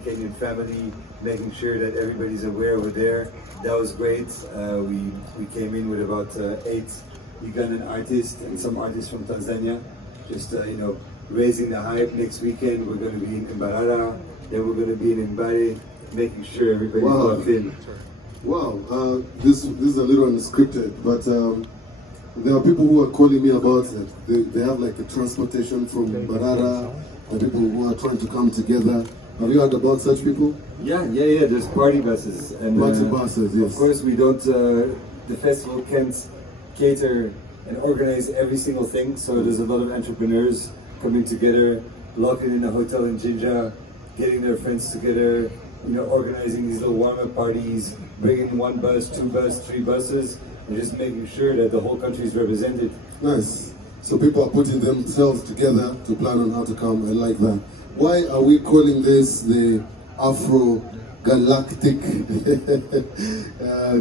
Kenyan family, making sure that everybody's aware over there. That was great. We came in with about 8 Ugandan artists and some artists from Tanzania. Just raising the hype. Next weekend we're going to be in Mbarara. Then we're going to be in Mbare, making sure everybody's locked in. Wow, this is a little unscripted, but there are people who are calling me about it. They have like a transportation from Mbarara. The people who are trying to come together. Have you heard about such people? Yeah. There's party buses and party buses. Yes. Of course, we don't. The festival can't cater and organize every single thing. So there's a lot of entrepreneurs coming together, locking in a hotel in Jinja, getting their friends together. Organizing these little warm-up parties, bringing 1 bus, 2 bus, 3 buses, and just making sure that the whole country is represented. Nice. So people are putting themselves together to plan on how to come. I like that. Why are we calling this the Afro-Galactic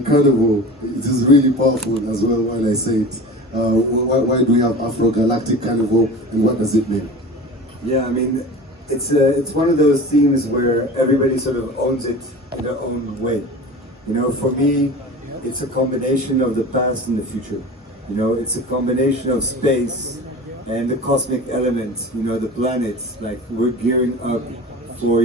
Carnival? It is really powerful as well when I say it. Why do we have Afro-Galactic Carnival and what does it mean? Yeah, I mean, it's one of those themes where everybody sort of owns it in their own way. For me, it's a combination of the past and the future. It's a combination of space and the cosmic elements, the planets. Like, we're gearing up for,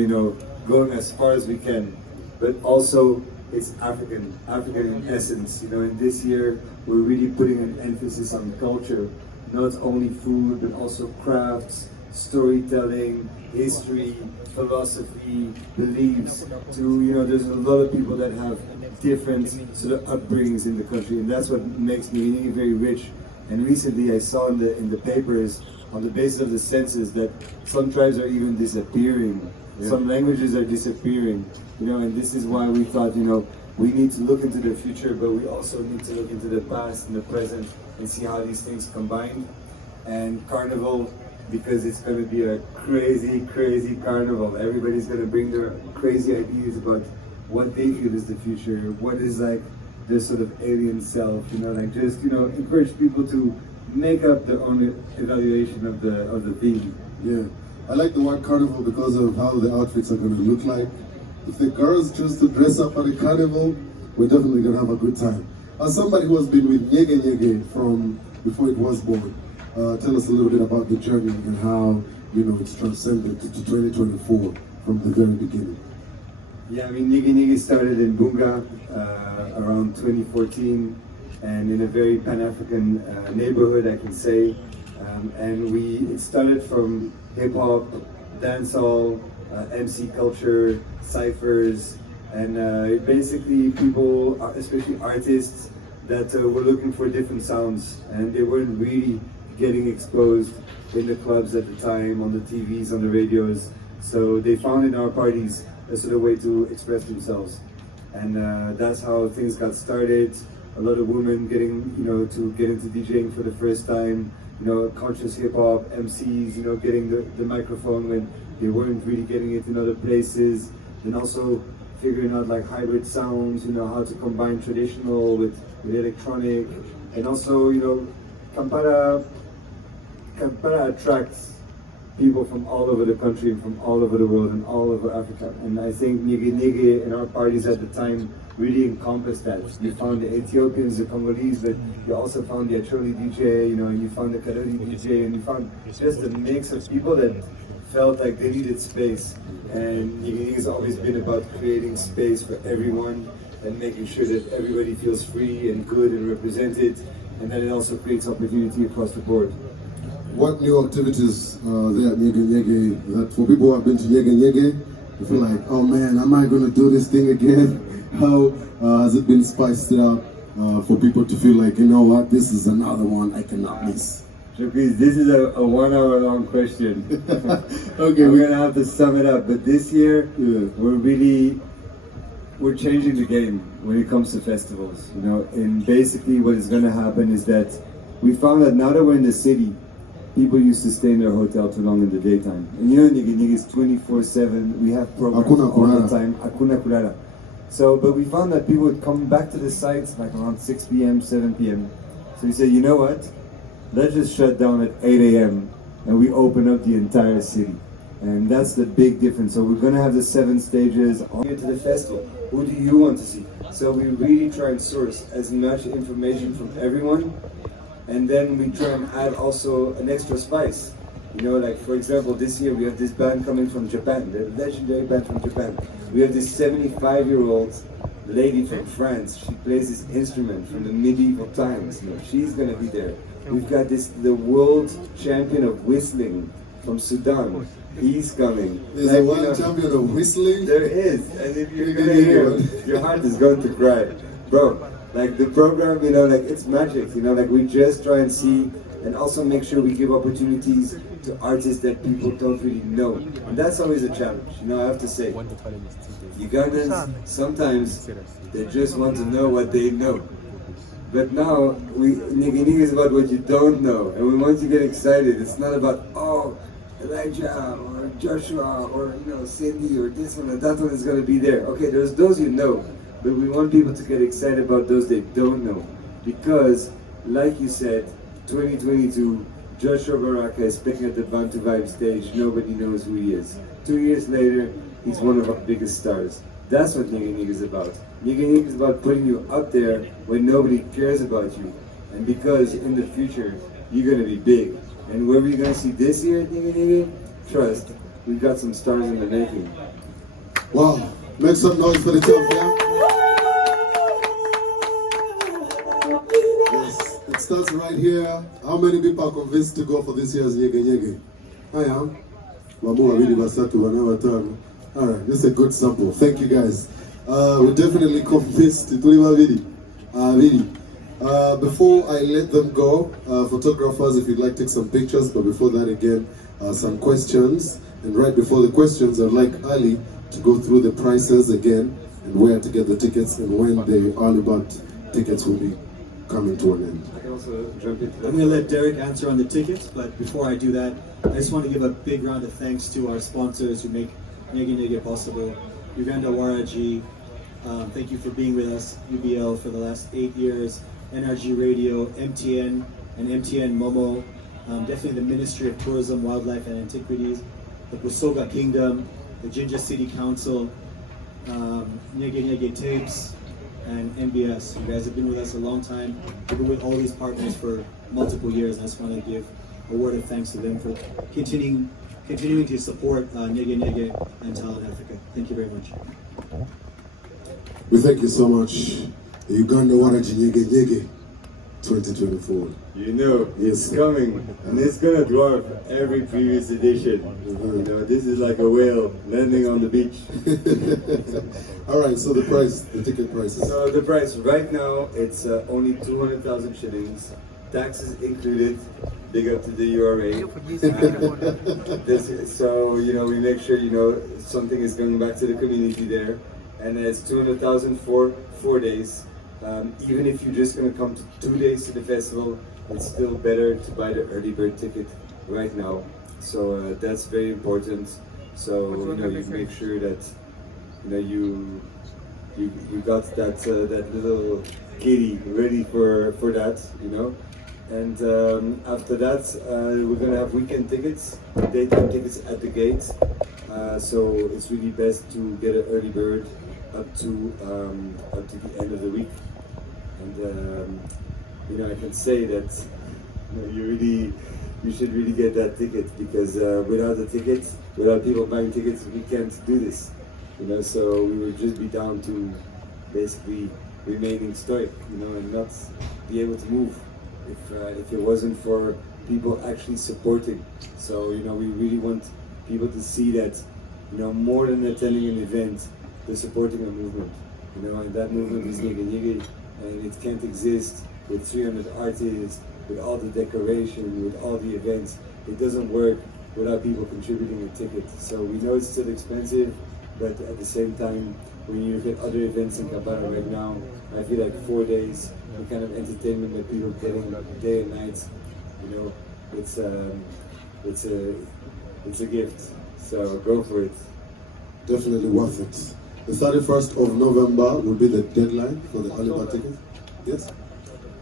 going as far as we can. But also, it's African in essence. And this year, we're really putting an emphasis on culture. Not only food, but also crafts, storytelling, history, philosophy, beliefs. There's a lot of people that have different sort of upbringings in the country, and that's what makes Nyege Nyege very rich. And recently I saw in the papers, on the basis of the census, that some tribes are even disappearing. Yeah. Some languages are disappearing. And this is why we thought, we need to look into the future, but we also need to look into the past and the present and see how these things combine. And Carnival, because it's going to be a crazy carnival. Everybody's going to bring their crazy ideas about what they feel is the future, what is like this sort of alien self, just encourage people to make up their own evaluation of the theme. Yeah, I like the word carnival because of how the outfits are going to look like. If the girls choose to dress up at a carnival, we're definitely going to have a good time. As somebody who has been with Nyege Nyege from before it was born, tell us a little bit about the journey and how it's transcended to 2024 from the very beginning. Yeah, I mean, Nyege Nyege started in Bunga around 2014, and in a very Pan-African neighborhood, I can say. And it started from hip-hop, dancehall, MC culture, ciphers, and basically people, especially artists, that were looking for different sounds, and they weren't really getting exposed in the clubs at the time, on the TVs, on the radios. So they found in our parties a sort of way to express themselves. And that's how things got started. A lot of women getting, to get into DJing for the first time, conscious hip hop, MCs, getting the microphone when they weren't really getting it in other places. And also figuring out like hybrid sounds, how to combine traditional with electronic. And also, Kampala attracts people from all over the country and from all over the world and all over Africa. And I think Nyege Nyege and our parties at the time really encompassed that. You found the Ethiopians, the Congolese, but you also found the Acholi DJ, and you found the Karori DJ, and you found just a mix of people that felt like they needed space. And Nyege Nyege has always been about creating space for everyone and making sure that everybody feels free and good and represented, and that it also creates opportunity across the board. What new activities there at Nyege Nyege that for people who have been to Nyege Nyege, you feel like, oh man, am I going to do this thing again? How has it been spiced up for people to feel like, what, this is another one I cannot miss? This is a 1 hour long question. Okay, we're gonna have to sum it up. But this year, we're changing the game when it comes to festivals. And basically what is gonna happen is that we found that now that we're in the city, people used to stay in their hotel too long in the daytime. And Nyege Nyege is 24/7. We have programs all the time. Hakuna kulala. So, but we found that people would come back to the sites like around 6 p.m., 7 p.m. So we said, you know what? Let's just shut down at 8 a.m. and we open up the entire city. And that's the big difference. So we're gonna have the 7 stages on to the festival. Who do you want to see? So we really try and source as much information from everyone, and then we try and add also an extra spice. You know, like for example, this year we have this band coming from Japan, the legendary band from Japan. We have this 75-year-old lady from France. She plays this instrument from the medieval times. You know, she's gonna be there. We've got the world champion of whistling from Sudan. He's coming. There's a world champion of whistling. There is, and if you're gonna hear him, your heart is going to cry, bro. Like the program, you know, like it's magic. You know, like we just try and see, and also make sure we give opportunities to artists that people don't really know, and that's always a challenge. You know, I have to say, Ugandans sometimes they just want to know what they know. But now, Nyege Nyege is about what you don't know, and we want you to get excited. It's not about, oh, Elijah or Joshua or, you know, Cindy or this one or that one is going to be there. Okay, there's those you know, but we want people to get excited about those they don't know. Because, like you said, 2022, Joshua Baraka is picking at the Bantu Vibe stage. Nobody knows who he is. 2 years later, he's one of our biggest stars. That's what Nyege Nyege is about. Nyege Nyege is about putting you out there when nobody cares about you. And because in the future, you're going to be big. And where we're going to see this year, Nyege Nyege, trust, we've got some stars in the making. Wow, make some noise for the champion. Yes, it starts right here. How many people are convinced to go for this year's Nyege Nyege? I am. All right, this is a good sample. Thank you guys. We're definitely convinced. Before I let them go, photographers, if you'd like to take some pictures, but before that again, some questions. And right before the questions, I'd like Ali to go through the prices again and where to get the tickets and when the all about tickets will be coming to an end. I can also jump into that. I'm going to let Derek answer on the tickets, but before I do that, I just want to give a big round of thanks to our sponsors who make Nyege Nyege possible. Uganda Waraji, thank you for being with us. UBL for the last 8 years. NRG Radio, MTN, and MTN Momo. Definitely the Ministry of Tourism, Wildlife, and Antiquities. The Busoga Kingdom, the Jinja City Council, Nyege Nyege Tapes, and NBS. You guys have been with us a long time. We've been with all these partners for multiple years, and I just want to give a word of thanks to them for continuing to support Nyege Nyege and Talent Africa. Thank you very much. We thank you so much. Uganda Waraji Nyege Nyege 2024. You know, it's coming, and it's gonna dwarf every previous edition. You know, this is like a whale landing on the beach. All right, so the price, the ticket prices. So the price right now, it's only 200,000 shillings, taxes included. Big up to the URA. So, you know, we make sure, you know, something is going back to the community there. And it's 200,000 for 4 days. Even if you're just going to come to 2 days to the festival, it's still better to buy the early bird ticket right now. So that's very important. So, you know, you make sure that, you know, you got that that little kitty ready for that, you know. And after that, we're gonna have weekend tickets, daytime tickets at the gate. So it's really best to get an early bird up to the end of the week. And you know, I can say that, you know, you should really get that ticket, because without the tickets, without people buying tickets, we can't do this. You know, so we would just be down to basically remaining stoic, you know, and not be able to move if it wasn't for people actually supporting. So, you know, we really want people to see that, you know, more than attending an event, they're supporting a movement. You know, and that movement is Nyege Nyege, and it can't exist with 300 artists, with all the decoration, with all the events. It doesn't work without people contributing a ticket. So we know it's still expensive, but at the same time, when you look at other events in Kampala right now, I feel like 4 days, the kind of entertainment that people are getting day and night, you know, it's a gift. So go for it. Definitely worth it. The 31st of November will be the deadline for the early bird ticket. Yes?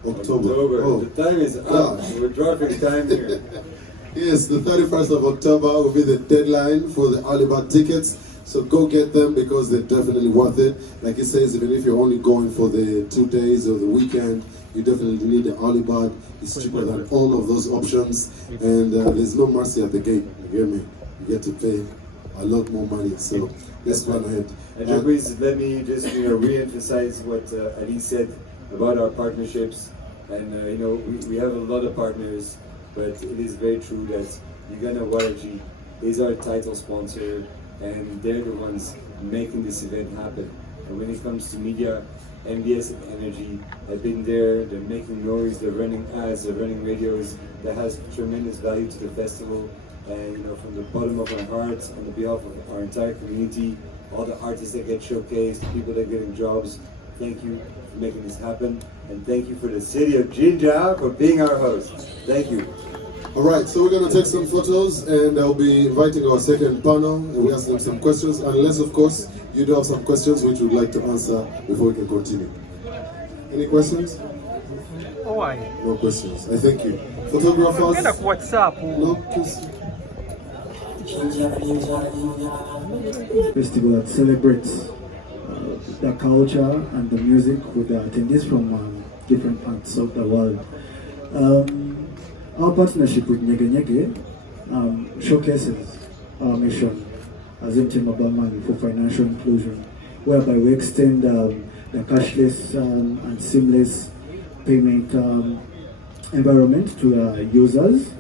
October. Oh. Oh. The time is up. Gosh. We're dropping time here. Yes, the 31st of October will be the deadline for the early bird tickets. So go get them because they're definitely worth it. Like it says, even if you're only going for the 2 days or the weekend, you definitely need the early bird. It's cheaper than all of those options. And there's no mercy at the gate. You hear me? You get to pay a lot more money. So let's plan ahead. And Jacques, let me just re-emphasize what Ali said about our partnerships. And we have a lot of partners, but it is very true that Nyege Nyege is our title sponsor, and they're the ones making this event happen. And when it comes to media, MBS Energy have been there. They're making noise. They're running ads. They're running radios. That has tremendous value to the festival. And from the bottom of my heart, on behalf of our entire community, all the artists that get showcased, the people that are getting jobs, thank you for making this happen. And thank you for the city of Jinja for being our host. Thank you. All right, so we're going to take some photos and I'll be inviting our second panel and we ask them some questions. Unless, of course, you do have some questions which you'd like to answer before we can continue. Any questions? Oh, why? No questions. I thank you. Photographers? Get a WhatsApp. No questions. Festival that celebrates the culture and the music with the attendees from different parts of the world. Our partnership with Nyege Nyege showcases our mission as MTN Mobile Money for financial inclusion, whereby we extend the cashless and seamless payment environment to users.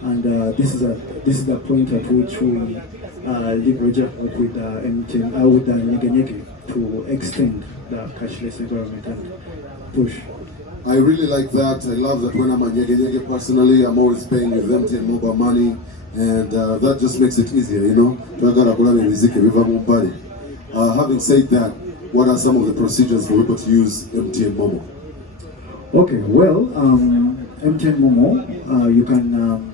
And this is the point at which we leverage up with MTN, with Nyege Nyege to extend the cashless environment and push. I really like that. I love that when I'm a Nyege Nyege personally, I'm always paying with MTN Mobile Money, and that just makes it easier, having said that, what are some of the procedures for people to use MTN Momo? Okay, well, MTN Momo, you can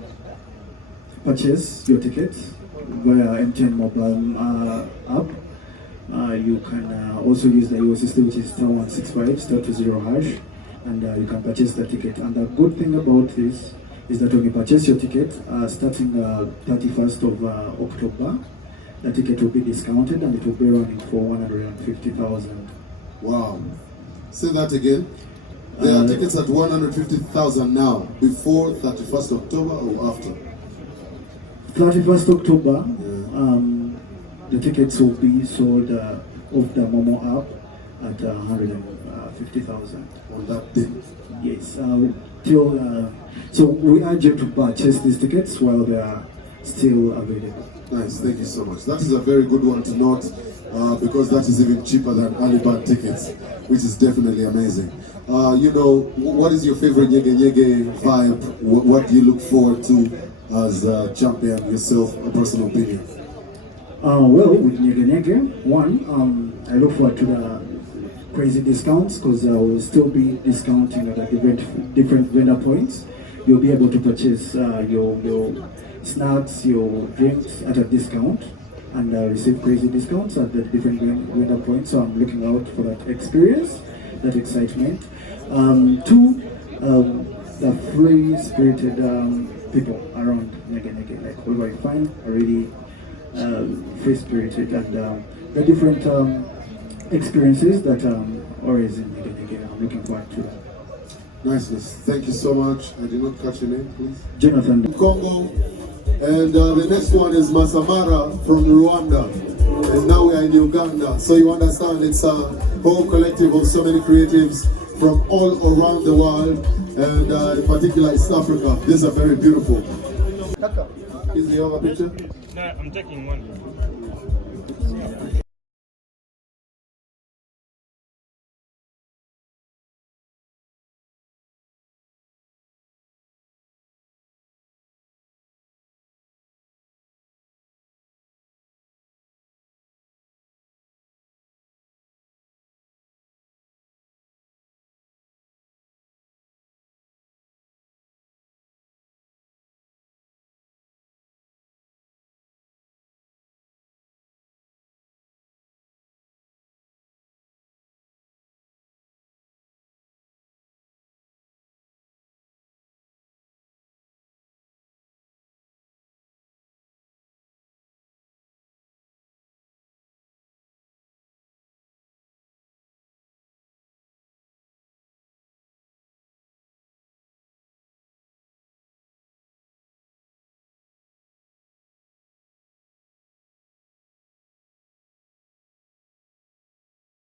purchase your tickets via MTN Mobile app. You can also use the USSD, which is *165 *20# and you can purchase the ticket. And the good thing about this is that when you purchase your ticket, starting 31st of October, the ticket will be discounted and it will be running for 150,000. Wow. Say that again. There are tickets at 150,000 now, before 31st October or after? 31st October, the tickets will be sold off the Momo app at 150,000. On that day? Yes. So we urge you to purchase these tickets while they are still available. Nice, thank you so much. That is a very good one to note because that is even cheaper than early bird tickets, which is definitely amazing. What is your favorite Nyege Nyege vibe? What do you look forward to as a champion yourself, a personal opinion? Well, with Nyege Nyege, one, I look forward to the crazy discounts because I will still be discounting at different vendor points. You'll be able to purchase your snacks, your drinks at a discount and receive crazy discounts at the different vendor points. So I'm looking out for that experience, that excitement. Two, the free-spirited people around Nyege Nyege, like whoever you find are really free-spirited, and the different experiences that always in Nyege Nyege. I'm looking forward to that. Niceness. Thank you so much. I did not catch your name, please. Jonathan. Congo. And the next one is Masamara from Rwanda. And now we are in Uganda. So you understand it's a whole collective of so many creatives from all around the world. And in particular East Africa. These are very beautiful. Is the other picture? No, I'm taking one.